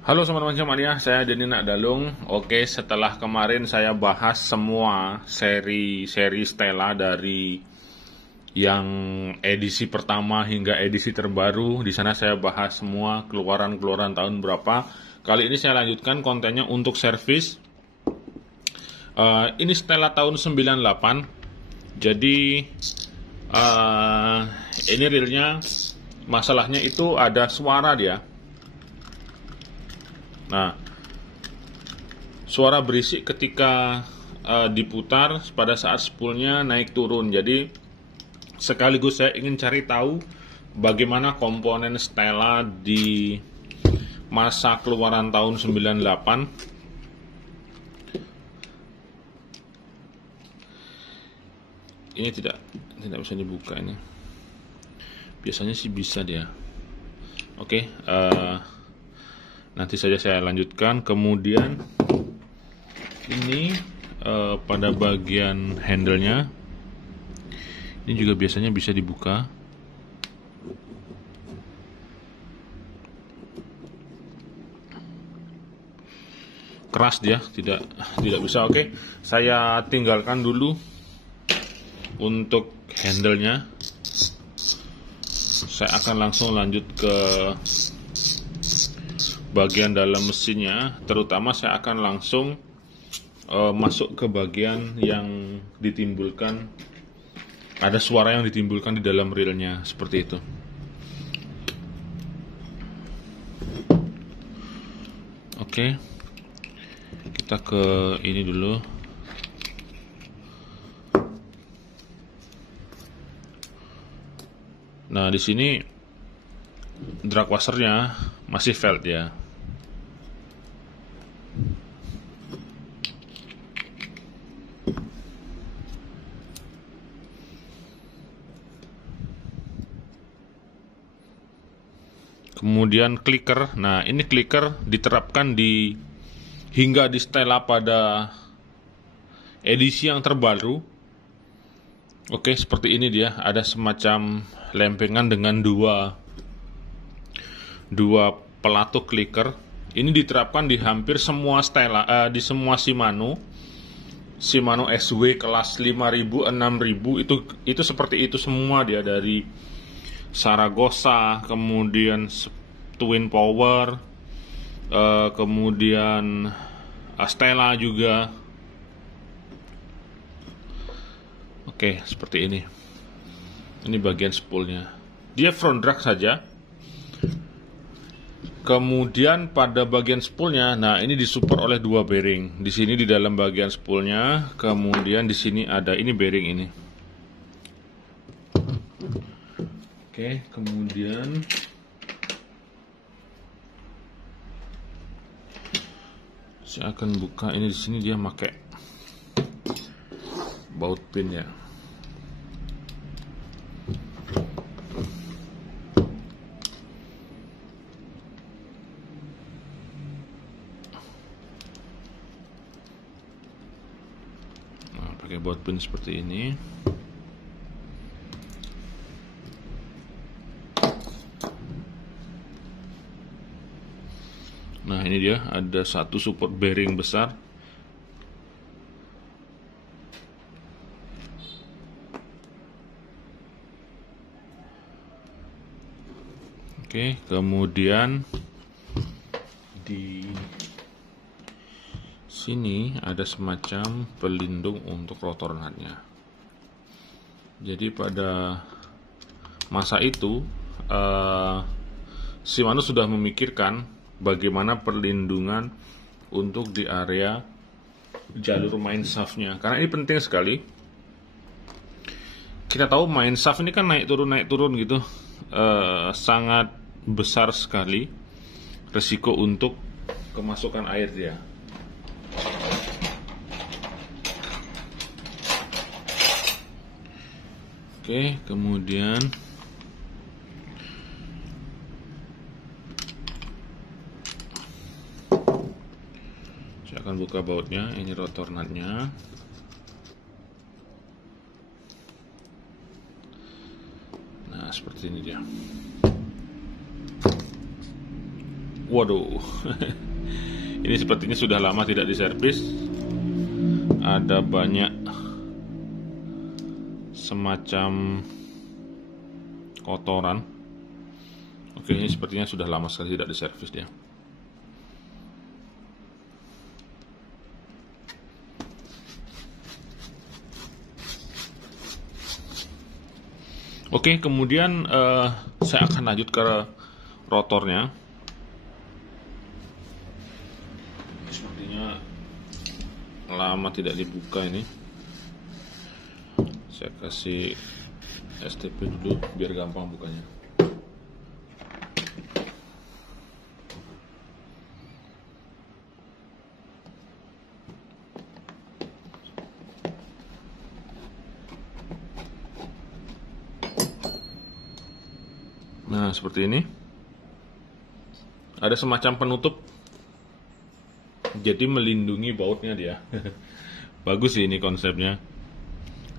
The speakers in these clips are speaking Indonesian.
Halo teman-teman semuanya, saya Denny Nakdalung. Oke, setelah kemarin saya bahas semua seri-seri Stella dari yang edisi pertama hingga edisi terbaru. Di sana saya bahas semua keluaran-keluaran tahun berapa. Kali ini saya lanjutkan kontennya untuk servis. Ini Stella tahun 98. Jadi ini realnya, masalahnya itu ada suara dia. Nah, suara berisik ketika diputar pada saat spoolnya naik turun. Jadi sekaligus saya ingin cari tahu bagaimana komponen Stella di masa keluaran tahun 98. Ini tidak bisa dibuka ini. Biasanya sih bisa dia. Oke, nanti saja saya lanjutkan. Kemudian ini pada bagian handle-nya ini juga biasanya bisa dibuka. Keras dia, tidak bisa. Oke, saya tinggalkan dulu untuk handle-nya. Saya akan langsung lanjut ke bagian dalam mesinnya, terutama saya akan langsung masuk ke bagian yang ditimbulkan, ada suara yang ditimbulkan di dalam reelnya, seperti itu. Oke, kita ke ini dulu. Nah, di sini drag washernya masih felt ya. Kemudian clicker. Nah, ini clicker diterapkan hingga di Stella pada edisi yang terbaru. Oke, seperti ini dia. Ada semacam lempengan dengan dua pelatuk clicker. Ini diterapkan di hampir semua Stella, di semua Shimano SW kelas 5000, 6000 itu seperti itu semua dia, dari Saragossa, kemudian Twin Power, kemudian Stella juga. Oke, seperti ini. Ini bagian spoolnya. Dia front drag saja. Kemudian pada bagian spoolnya, nah ini disupport oleh dua bearing. Di sini di dalam bagian spoolnya, kemudian di sini ada ini bearing ini. Oke, kemudian saya akan buka ini. Di sini dia pakai baut pin ya. Nah, pakai baut pin seperti ini. Nah, ini dia, ada satu support bearing besar. Oke, kemudian di sini ada semacam pelindung untuk rotor nutnya. Jadi pada masa itu Shimano sudah memikirkan bagaimana perlindungan untuk di area jalur main shaftnya, karena ini penting sekali. Kita tahu main shaft ini kan naik turun gitu, sangat besar sekali resiko untuk kemasukan air dia. Oke, kemudian saya akan buka bautnya. Ini rotor nutnya. Nah, seperti ini dia. Waduh, ini sepertinya sudah lama tidak diservis. Ada banyak semacam kotoran. Oke, ini sepertinya sudah lama sekali tidak diservis dia. Oke, kemudian saya akan lanjut ke rotornya. Sepertinya lama tidak dibuka ini. Saya kasih STP dulu biar gampang bukanya. Nah, seperti ini. Ada semacam penutup, jadi melindungi bautnya dia. Bagus sih ini konsepnya.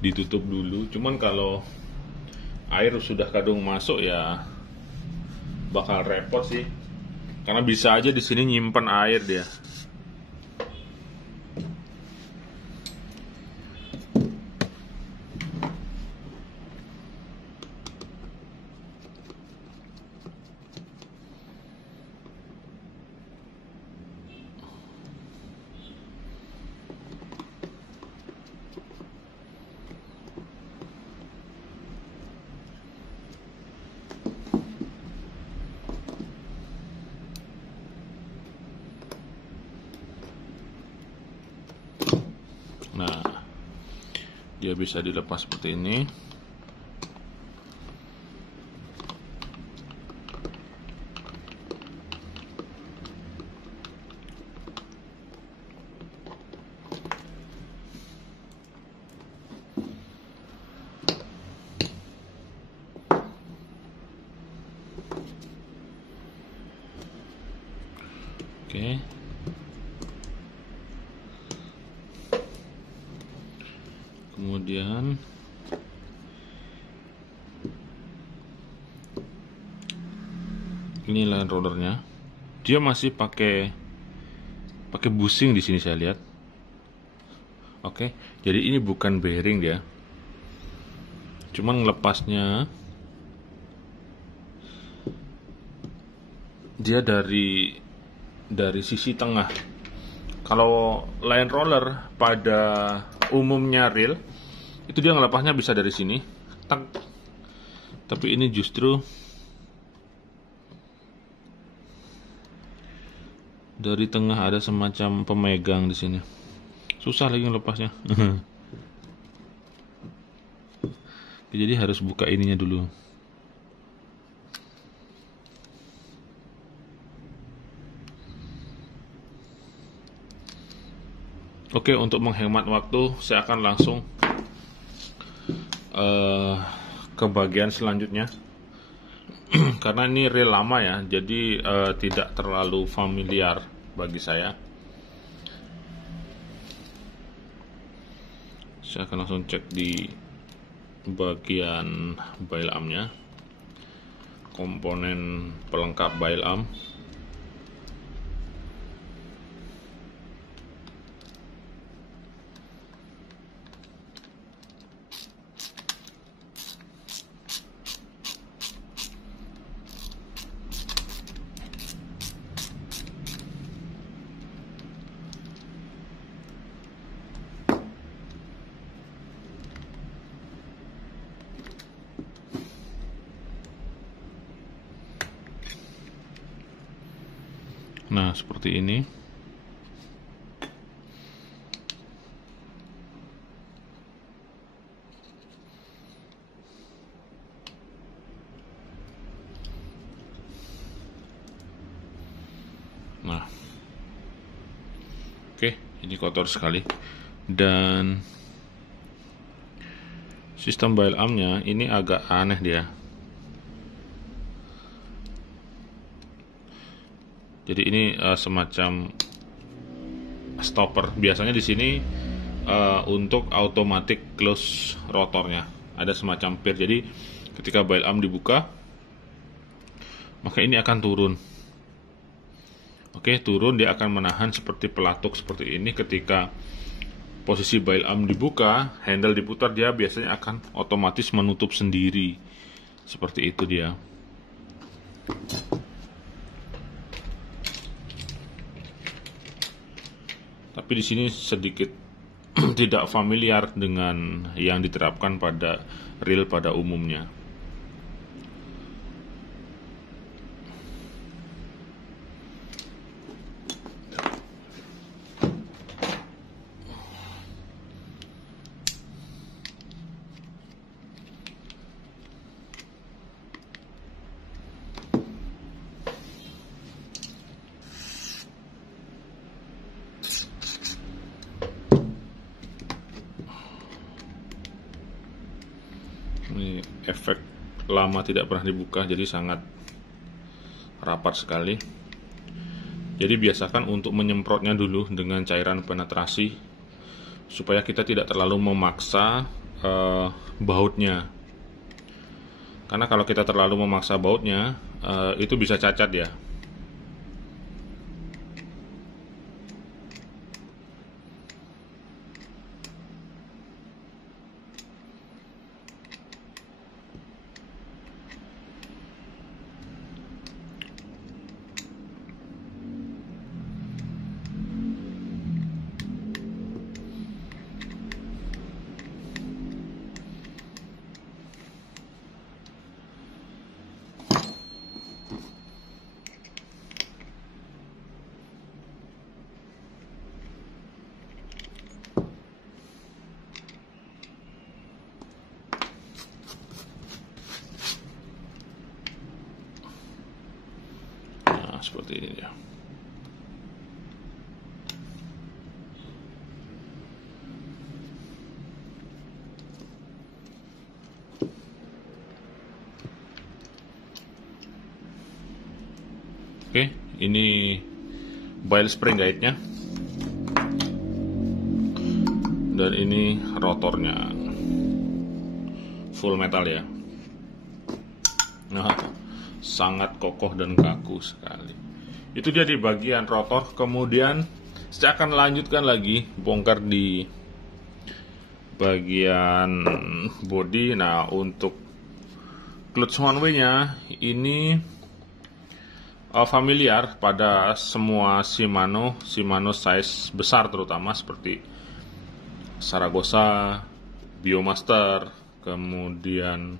Ditutup dulu. Cuman kalau air sudah kadung masuk ya bakal repot sih. Karena bisa aja di sini nyimpen air dia. Nah, dia bisa dilepas seperti ini. Oke. Kemudian ini line rollernya, dia masih pakai bushing di sini saya lihat. Oke, jadi ini bukan bearing dia, cuman lepasnya dia dari sisi tengah. Kalau line roller pada umumnya reel itu dia ngelepasnya bisa dari sini, tak. Tapi ini justru dari tengah, ada semacam pemegang di sini. Susah lagi ngelepasnya. Jadi harus buka ininya dulu. Oke, untuk menghemat waktu, saya akan langsung ke bagian selanjutnya. Karena ini reel lama ya, jadi tidak terlalu familiar bagi saya. Saya akan langsung cek di bagian bail armnya, komponen pelengkap bail arm. Nah, seperti ini. Nah, oke, ini kotor sekali. Dan sistem bail armnya ini agak aneh dia. Jadi ini semacam stopper. Biasanya di sini untuk automatic close rotornya ada semacam peer. Jadi ketika bail arm dibuka, maka ini akan turun. Oke, turun dia akan menahan seperti pelatuk seperti ini. Ketika posisi bail arm dibuka, handle diputar, dia biasanya akan otomatis menutup sendiri. Seperti itu dia. Tapi di sini sedikit tidak familiar dengan yang diterapkan pada reel pada umumnya. Ini efek lama tidak pernah dibuka, jadi sangat rapat sekali. Jadi biasakan untuk menyemprotnya dulu dengan cairan penetrasi supaya kita tidak terlalu memaksa bautnya. Karena kalau kita terlalu memaksa bautnya, itu bisa cacat ya. Seperti ini ya. Oke, ini bail spring guide-nya. Dan ini rotornya. Full metal ya. Nah, sangat kokoh dan kaku sekali. Itu dia di bagian rotor. Kemudian saya akan lanjutkan lagi bongkar di bagian bodi. Nah, untuk clutch one way-nya ini familiar pada semua Shimano size besar, terutama seperti Saragossa, Biomaster, kemudian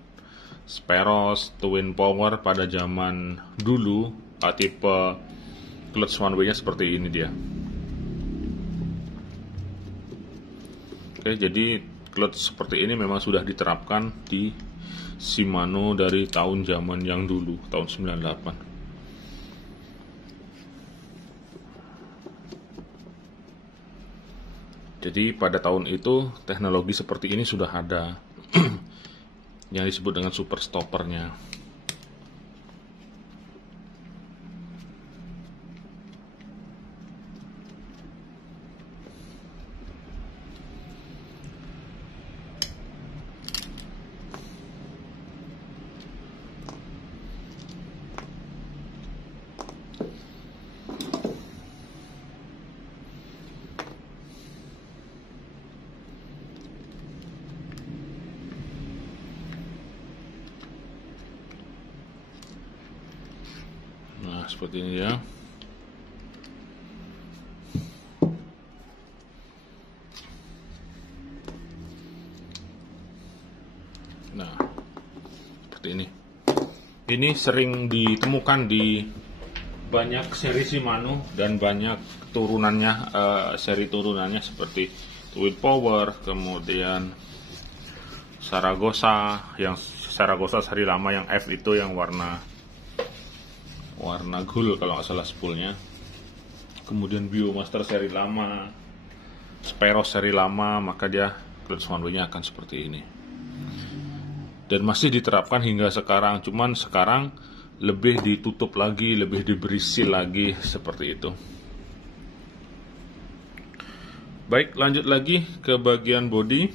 Speros, Twin Power pada zaman dulu. Tipe clutch one way-nya seperti ini dia. Oke, jadi clutch seperti ini memang sudah diterapkan di Shimano dari tahun zaman yang dulu, tahun 98. Jadi pada tahun itu teknologi seperti ini sudah ada yang disebut dengan super stoppernya. Nah, seperti ini ya. Nah, seperti ini. Ini sering ditemukan di banyak seri Shimano dan banyak turunannya, seri turunannya seperti Twin Power, kemudian Saragossa, yang Saragossa seri lama yang F itu yang warna gold kalau nggak salah spoolnya. Kemudian Biomaster seri lama, Speros seri lama, maka dia clutch one way-nya akan seperti ini. Dan masih diterapkan hingga sekarang, cuman sekarang lebih ditutup lagi, lebih diberi seal lagi seperti itu. Baik, lanjut lagi ke bagian bodi.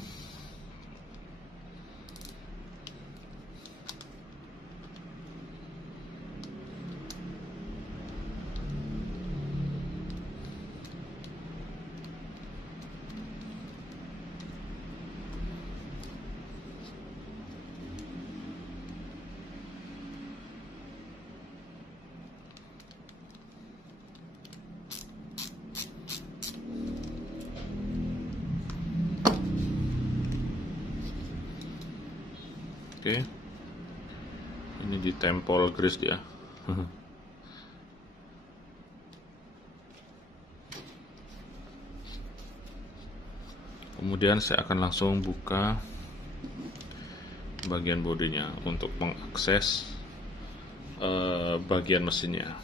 Oke, ini ditempel grease dia. Kemudian saya akan langsung buka bagian bodinya untuk mengakses bagian mesinnya.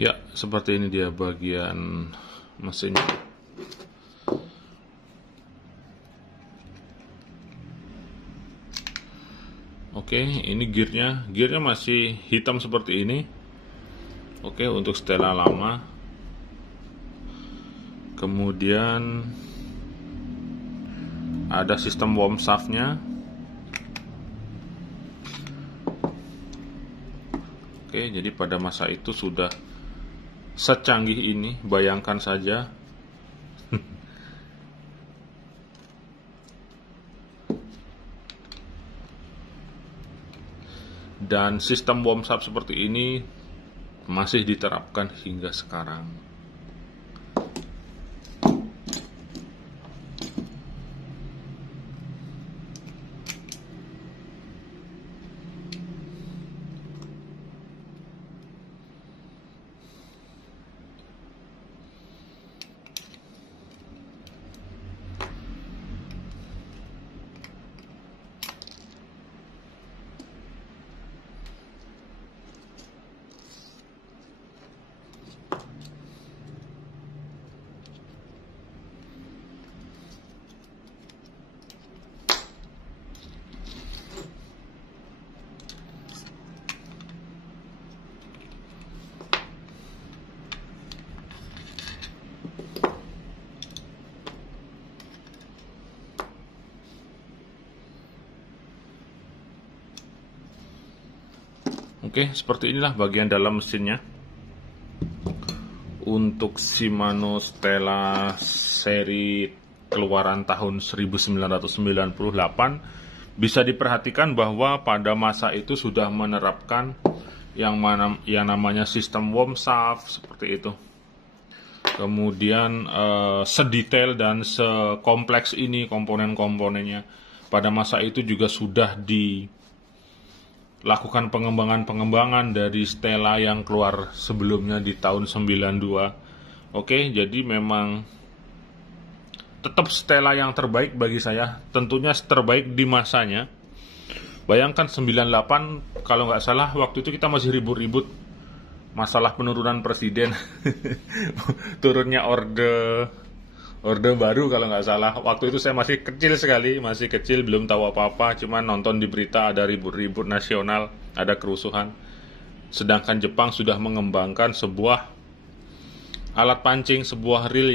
Ya, seperti ini dia bagian mesinnya. Oke, ini gearnya. Gearnya masih hitam seperti ini. Oke, untuk Stella lama. Kemudian ada sistem worm shaft-nya. Oke, jadi pada masa itu sudah secanggih ini, bayangkan saja. Dan sistem worm shaft seperti ini masih diterapkan hingga sekarang. Oke, seperti inilah bagian dalam mesinnya. Untuk Shimano Stella seri keluaran tahun 1998, bisa diperhatikan bahwa pada masa itu sudah menerapkan yang namanya sistem worm shaft seperti itu. Kemudian sedetail dan sekompleks ini komponen-komponennya. Pada masa itu juga sudah lakukan pengembangan dari Stella yang keluar sebelumnya di tahun 92. Oke, jadi memang tetap Stella yang terbaik bagi saya, tentunya terbaik di masanya. Bayangkan 98, kalau nggak salah waktu itu kita masih ribut-ribut masalah penurunan presiden. Turunnya orde baru kalau nggak salah. Waktu itu saya masih kecil sekali, masih kecil, belum tahu apa-apa, cuma nonton di berita ada ribut-ribut nasional, ada kerusuhan. Sedangkan Jepang sudah mengembangkan sebuah alat pancing, sebuah reel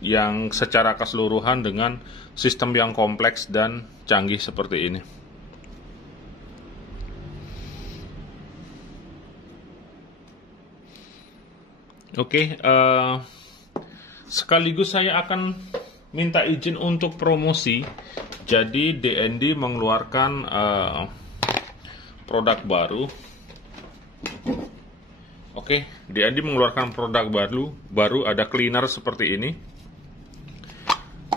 yang secara keseluruhan dengan sistem yang kompleks dan canggih seperti ini. Oke, sekaligus saya akan minta izin untuk promosi. Jadi DND mengeluarkan produk baru. Oke, DND mengeluarkan produk baru ada cleaner seperti ini.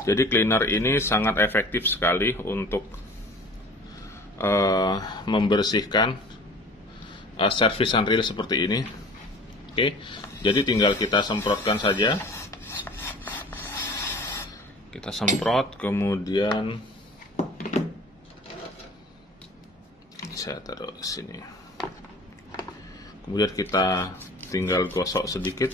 Jadi cleaner ini sangat efektif sekali untuk membersihkan servisan reel seperti ini. Oke, jadi tinggal kita semprotkan saja. Kita semprot, kemudian saya taruh sini. Kemudian kita tinggal gosok sedikit.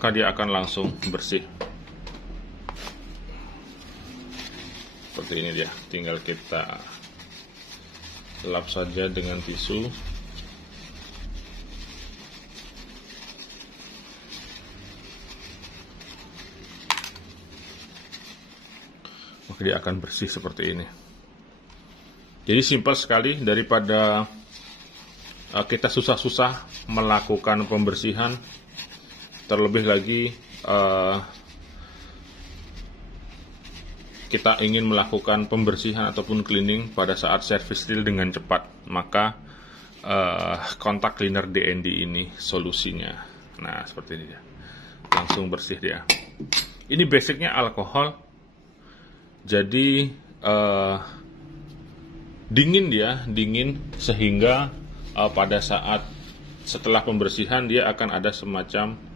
Maka dia akan langsung bersih. Seperti ini dia, tinggal kita lap saja dengan tisu. Maka dia akan bersih seperti ini. Jadi simpel sekali, daripada kita susah-susah melakukan pembersihan. Terlebih lagi kita ingin melakukan pembersihan ataupun cleaning pada saat service real dengan cepat, maka kontak cleaner DND ini solusinya. Nah, seperti ini dia, langsung bersih dia. Ini basicnya alkohol, jadi dingin sehingga pada saat setelah pembersihan dia akan ada semacam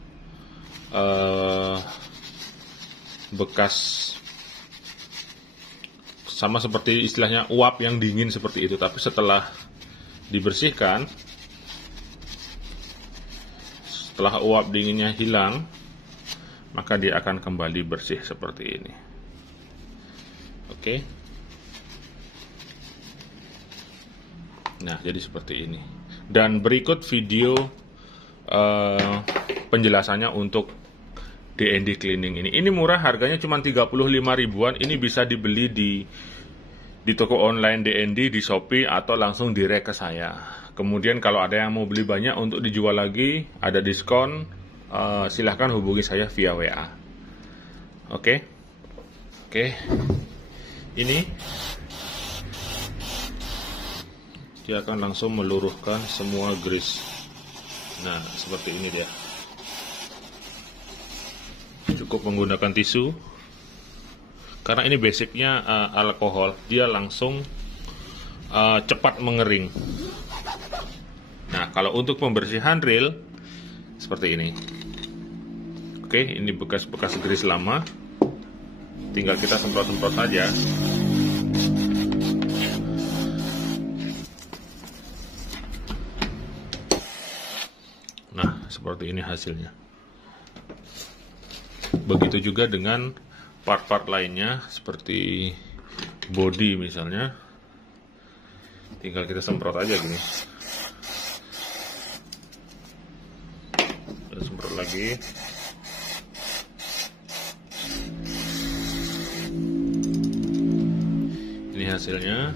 bekas, sama seperti istilahnya uap yang dingin seperti itu. Tapi setelah dibersihkan, setelah uap dinginnya hilang, maka dia akan kembali bersih seperti ini. Oke. Nah, jadi seperti ini. Dan berikut video penjelasannya untuk DND cleaning ini. Ini murah, harganya cuma 35 ribuan. Ini bisa dibeli di toko online DND, di Shopee, atau langsung direct ke saya. Kemudian kalau ada yang mau beli banyak untuk dijual lagi, ada diskon, silahkan hubungi saya via WA. Oke. Ini dia akan langsung meluruhkan semua grease. Nah, seperti ini dia. Cukup menggunakan tisu, karena ini basicnya alkohol, dia langsung cepat mengering. Nah, kalau untuk pembersihan real seperti ini. Oke, ini bekas-bekas grease lama, tinggal kita semprot-semprot saja. Nah, seperti ini hasilnya. Begitu juga dengan part-part lainnya, seperti body misalnya. Tinggal kita semprot aja gini. Kita semprot lagi. Ini hasilnya.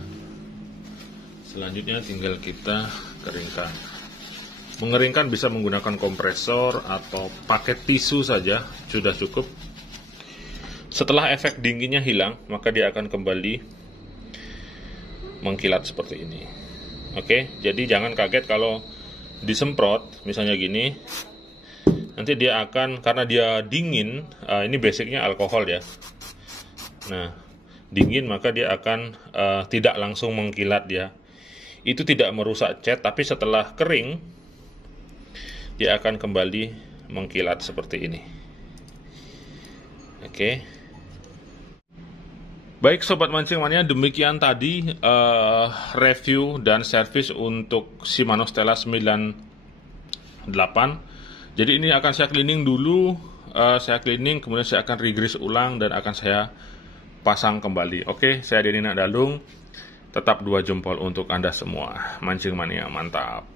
Selanjutnya tinggal kita keringkan. Mengeringkan bisa menggunakan kompresor atau pakai tisu saja, sudah cukup. Setelah efek dinginnya hilang, maka dia akan kembali mengkilat seperti ini. Oke, jadi jangan kaget kalau disemprot, misalnya gini. Nanti dia akan, karena dia dingin, ini basicnya alkohol ya. Nah, dingin maka dia akan tidak langsung mengkilat dia. Itu tidak merusak cat, tapi setelah kering, dia akan kembali mengkilat seperti ini. Oke. Baik Sobat Mancing Mania, demikian tadi review dan servis untuk Shimano Stella 98. Jadi ini akan saya cleaning dulu, saya cleaning, kemudian saya akan re-grease ulang dan akan saya pasang kembali. Oke, saya Denny Nakdalung. Tetap 2 jempol untuk Anda semua. Mancing Mania, mantap.